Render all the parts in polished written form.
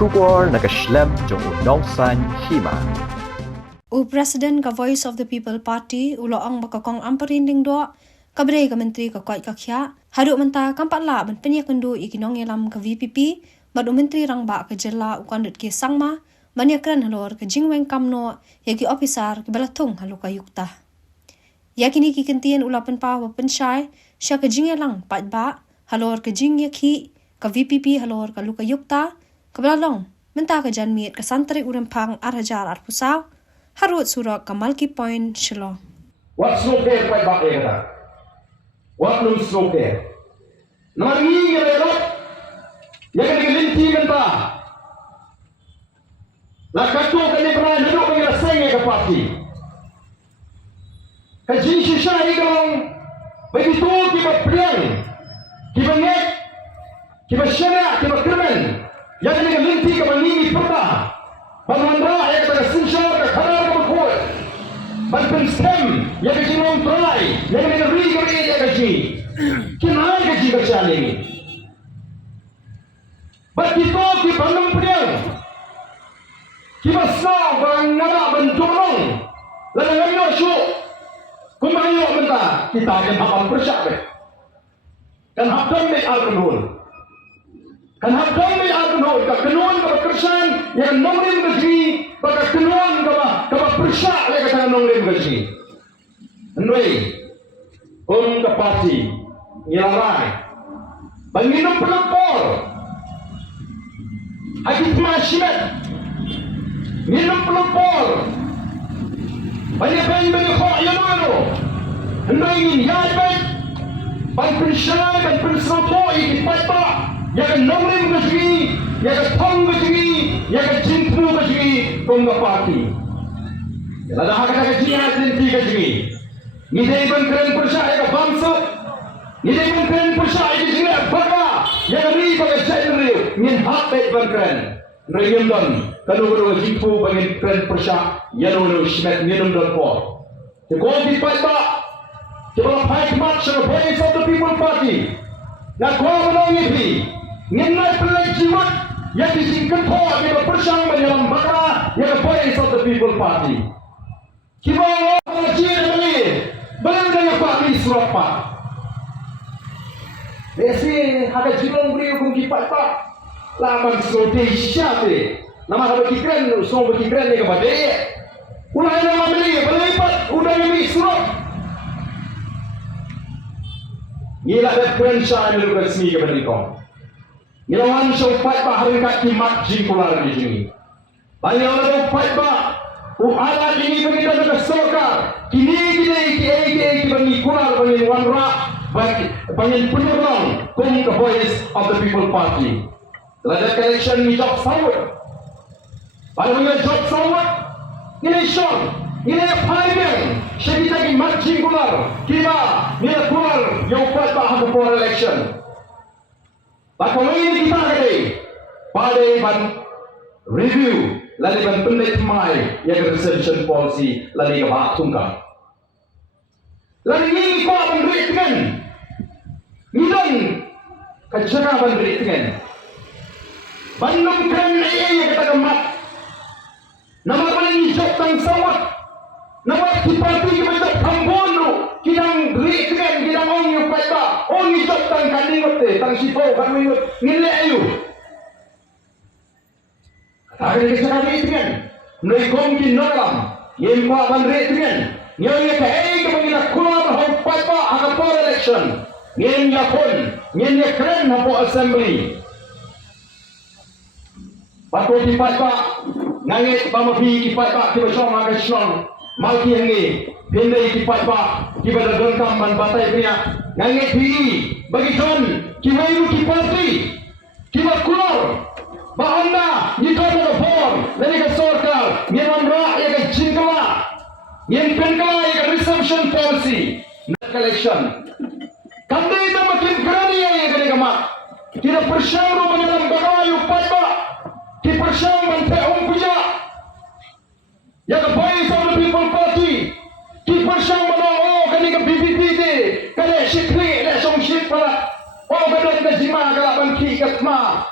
Shubor nakaslem jong unongsan Hima. President ka Voice of the People Party ulo ang makakong Ampareen Lyngdoh kabre ka menteri ka kwat kakya Haduh Mynta kampat la ban Pynïakynduh ikinong yelam ka VPP badu menteri rang ba ka jela ukandut ki sangma maniakran halor ka jingweng kamno yagi officer ki balatung halu ka yukta yakini ki kentien ulapan pa pensyai sya ka jingelang pat ba halor ka jingyaki ka VPP halor ka luka yukta kabalalong Mynta ka janmiet ka santri urempang arhajar arpusaw harut surak ka Malki Point Shilo. What slow care quite back here? What no slow care? Namangi ngelelot, yang ngelinti Mynta. Lakato kanya berani Haduh kanya rasanya ke parti. Kaji sisa ikalong begitu kita priang, kita ngek, kita syariah, kita krimen. Yang ngelinti ke manini perta. Pemandra yang tersinsar ke kanan ke berkuat. Penpenstem yang kejinong try, yang ngeri yang kaji. Kinai kaji kerjaan ini. Begitu kita pandang priang. Kita sah barang nara benturung. Lalu ngayo syuk. Kumayo Mynta, kita akan hafal persyakat. Kan hafal ni al-Qur'an. Kan hafal ni al-Qur'an. Kan kenuan ke berkersan yang nonglim kesini. Baka kenuan ke persyak yang kata nonglim kesini. Andui. Ke parti. Ngilarai. Banginum pelempor. Hakit masyid. Minum pelempor. Banyak kok yang mana? Hendak ingin yang baik. Pensyai dan penserapoi di patak. Yang nonglim ke sini. Yang tong ke sini. Yang cintu ke sini. Tunggu parti. Lalu kata jiat nanti ke sini. Nidai keren persyai ke bangsa. Nidai keren persyai ke sini. Baka. Yang ini pakai jahil. Min hak baik keren. Lyngdoh, kalau jimpu bagi keren persyak, yang orang smet minum dan por. Jika kita tak, kita fight march the Voice of the People Party. Nak kau menangi ni, nilai pelai jimat yang disingkat por kita persyak menyelam bakar yang Voice of the People Party. Kita orang ciri ni, belum dengan parti serapa. Esi ada jilang beri hukum kita tak. Laman soti syate nama berkikran so berkikran ni kepada ulai nama beli berlipat udah ini surat gila ada keren lu resmi kepada kau gilawan so fight bah hari kaki mat jingkular di sini banyak orang fight bah ada ini begitu ada sokar kini bagi kular bagi wanra bagi penyerang kum the Voice of the People Party. Lada election ni job forward. Pada punya job forward, ini Sean, ini Ampareen, kita lagi marching kular, kita ni kular yang kuat bahagia for election. Pada ini kita lagi, pada ban review, lalu ban pendek mai yang resolution policy lalu bahas tunggal. Lalu ini kau berikan, ini kerja berikan. Bandung keren yang kata kemat. Nama paling hijau tang sawat. Nama parti kita kambono. Kidang gri keren, kidang ong yung paita. Ong hijau tang kaningot tang sipo, kaningot. Nilai ayu. Kata kita kami keren. Noi kong kinolam. Yang kuat bandri keren. Yang kaya kemangina kulam hong paita agapor election. Yang yakon. Yang keren hapo assembly. Batu kipat pak, ngangit pamapi kipat pak kita syong agak syong, malki hangi, pendai kipat pak, kita dah gengkam ban batai punya, ngangit pi, bagi John, kita iru kipati, kita kulor, bahanda, ni kau dah for, dari ke sorkal, ni mandra yang ke jingkala, yang penkala yang ke resumption policy, nak election, kami itu makin berani yang ke dekat, kita bersyaru menyelam bagayu pak. Di persyang Menteri Puja yang ke Voice of the People Party di persyang menolong kani ke BBP ni kani syikri dan song syik pala oh kadang ke jima kalak bangki ke kma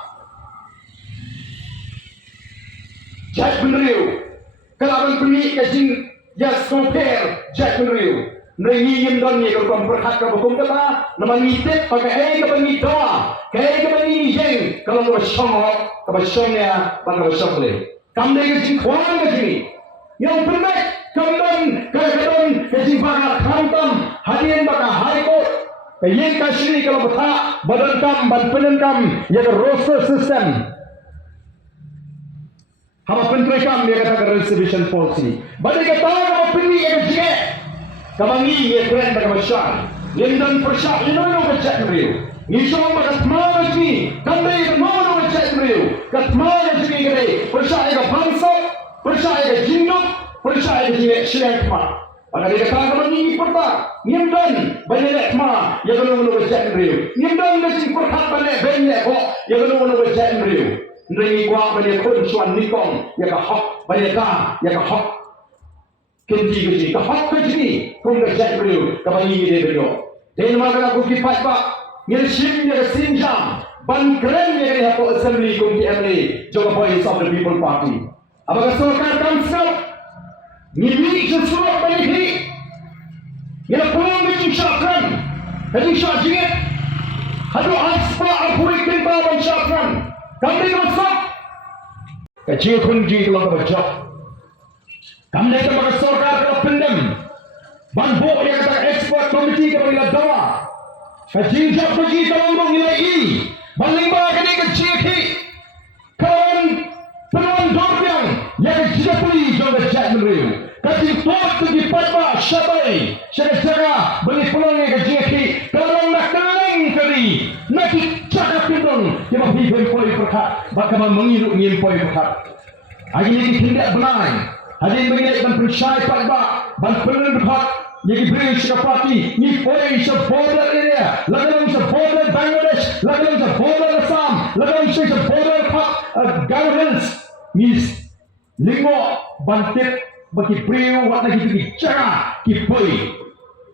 Jack Benriu. Kelaban peni kajing Yas Koper Jack Benriu. Nengi yim don ni kalau berhak kalau hukum kata nama ngitip pakai ke bani doa ke bani jeng kalau nak bersama ya bang bersama le kamde ke jing kuang ke sini yang permek kamdan ke jing barat kantam hadian baka high court ke yang kasini kalau betah badan kam ban penenkam ya ke roster system haba pentrai kam dia kata reservation policy badai kata apa peni ke jing kamangi ye keren pada masyarakat. Lyngdoh persyak inono kecek meriu. Nisong pada temaga sini. Kandai inono kecek meriu. Ketemaga sini kere. Persyak ega bangsat. Persyak ega jinduk. Persyak ega jingek syekmat. Pada dia kata kamangi perta. Lyngdoh banyak ma. Ya inono kecek meriu. Lyngdoh kasih perhat banyak kok. Ya inono kecek meriu. Nengi kuat banyak pun suan nikong. Ya kahak banyak ka. Ya kahak. Kenji keji, kahak keji, kung kejat beliau, kabangi dia beliau. Dan maka aku kipat pak, ngelsim dia sinjam, ban keren dia dari Hapo Assembly kung KMA, juga Voice of the People Party. Apakah sorkan kamsel, ngibik sesuatu banyak ini, yang pulang kejing syakran, kejing syak jingit, haduh aspa apurik timpa ban syakran, kami masak, kecil kunji kalau kebajak. Kami dah terbatas sorkar kalau pendem, banbuk yang kata ekspor komiti kepada dawa, kajing jap pergi kalau nilai ini, balingba kini kecil ki, kawan penuan dorbiang yang dijapui jodoh jat meriu, kajing tuat pergi patba syabai, syara beli peluang yang kecil ki, kalau nak keleng kali, nak cakap pindong, dia berhibur poi perkat, bakal mengiruk ngim poi perkat. Hari ini tidak benar. Hadin mengingat dan percaya pada ban pelan berhak yang diberi syafati ni poin border area lagan border Bangladesh lagan border Assam lagan border governance ni Lyngdoh bantit bagi beriu wat lagi pergi cara ki poin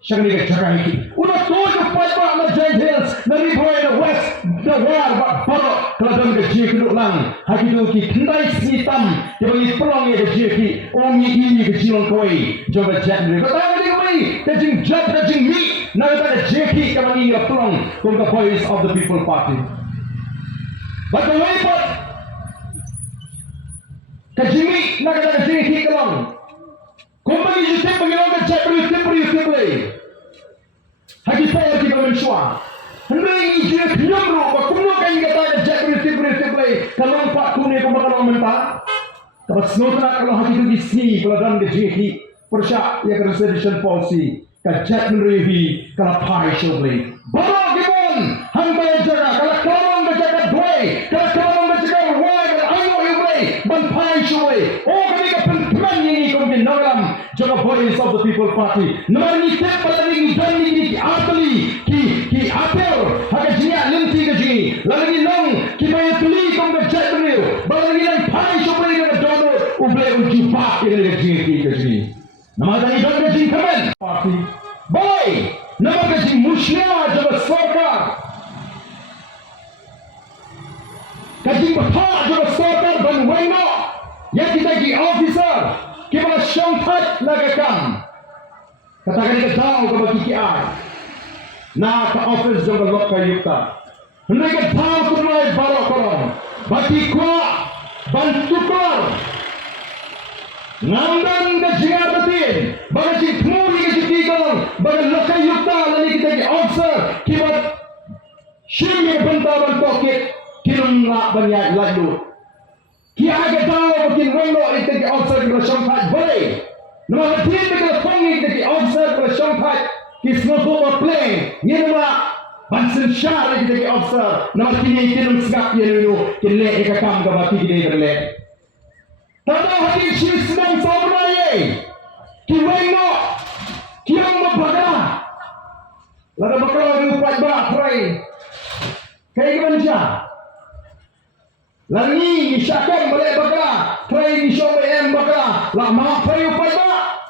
syang ni cara ini udah tujuh pada na Giant Hills dari Boy West the war baru keladang gaji keduk lang haki tu ki kendai hitam dia bagi peluang ya gaji ki ongi ini gaji long koi joga jat ni kata dia koi kajing jat kajing mi na kata gaji ki kamani ya peluang kung ka Voice of the People Party bagaimana pot kajing mi na kata gaji ki kelong kompani jutip pengilong gajat beri haki power kita mensuah hendak dia nyamru bakumukan kata gajat beri kalau pak kune pembakaran Mynta tapi snotra kalau haki itu disini kalau dalam gaji persyak yang reservation policy gajat beri kalau pai shobli bawa gimon hantai jaga kalau kawan berjaga dua kalau kawan berjaga wai kalau ayo ibai ban pai shobli oh ketika penteman ini kemudian nagam jaga Voice of the People Party nomor ni tep pada ni dan ni atli ki apel haga jinya lenti ke ji lagi long ki mai tuli kom ke chat beliau bagi yang pai shobli ke dono uble uji pak ke ji nama tadi don ke ji kamen party boy nama ke ji musya jaga sorkar kaji bapak jaga sorkar ban waino yang kita ji officer kita syampat lagakam katakan kita tahu ke bagi KI na ka office jaga lokal yukta hendak kita tahu kumai barok korong bagi kuat bantukar ngandan ke jiabatin bagi kemuri ke jitigong bagi lokal yukta lagi kita ji officer kibat syimnya bentar tokit kinum nak banyak lalu Kia agak tahu mungkin weno itu di officer bersyampat boleh. Nama dia kita panggil di officer bersyampat kisah tu play. Ni nama bansen syar itu di officer. Nama kini kita mengskap dia dulu. Kita eka kam kabati kita terle. Tahu hati sih sedang samurai. Ki weno kia mau baga. Lalu bakal lupa bah pray. Kayak gimana? Lagi isyakan balik baka, try ni show em baka, lah mak pray pada.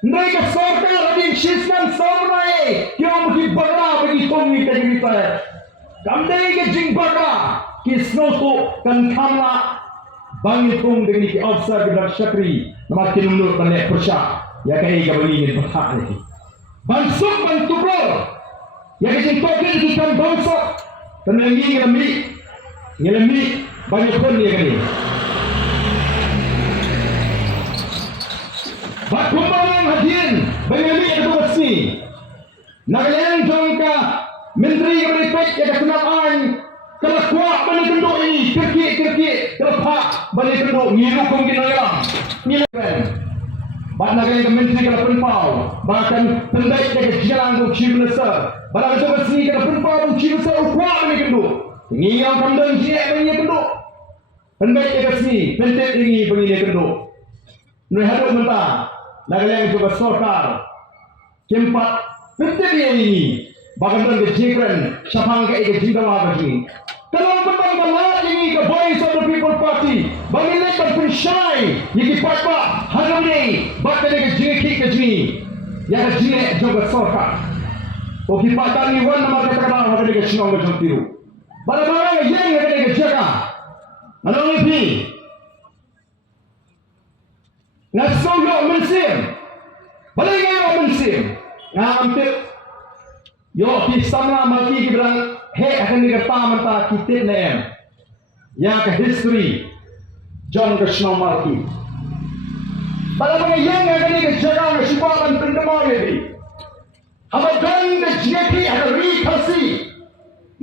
Ndai ke sorkar lagi siskan samurai, kau mesti baka bagi tong kita kita. Kamdai ke jing baka, kisno tu kan kamla Bangi pung dengan iki officer gedar syakri makin menurut balik persyak ya kai ga bani ni berhak ni bansuk bantukur ya ke token di kan bansuk tenangi ngelami banyak pun ya kani bakumbangan hadirin bangami itu bersih nagalang jangka menteri beripek ya kesenapaan kalau kuat balik kenduk ini kerkik terpak balik kenduk ngilu kong ginalang ngilakan bat nagalang ke menteri kalau penpau bahkan pendek ya kejalan untuk chief minister bahkan itu bersih kalau penpau untuk chief minister kuat balik kenduk ngilang kamdan jiak balik kenduk pendek ya kesini pendek ini balik kenduk Nui Haduh Mynta nagalang juga sorkar keempat pendek ini bahkan dan kejikran syapang ke jingdawa bagi kalau petang balat ini ke voice of the people party bagi lepas pensyai yang dipatwa Haduh ni bahkan ke jingkik ke jing yang ke jingek juga sorkar oki patang ni wan nama kata-kata bahkan ke sinong ke jompiru barang-barang yang ke jaga ano ni nasuyo mensim balik ngayon mensim ngampit yo ki sama mati ki berang he akan digerta menta kitit nem yang ke history John Krishna Malki bala yang akan dijaga ke sipalan pendemar ini hamagan ke jeki ada rikasi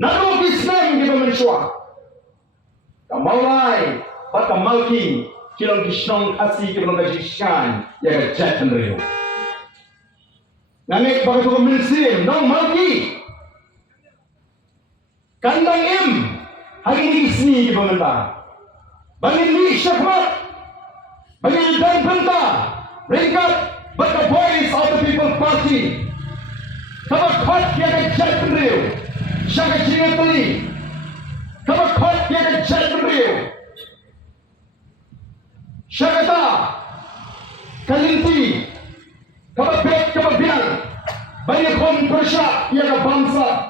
nado Islam di manusia kamalai baka Malki kilong Krishna asi ki berang kajishan yang ke jatan reo Nangik bagai tu mensim, nong malki. Kandang hari ini sini di Mynta. Bagi ni syahwat, bagi dan Mynta, ringkat, but the voice of the people party. Kamu kuat dia ke jalan beliau, syaka jingat tadi. Kamu kuat dia ke jalan beliau. Syaka tak, kalinti. Kamu bilang banyak orang persyak yang bangsa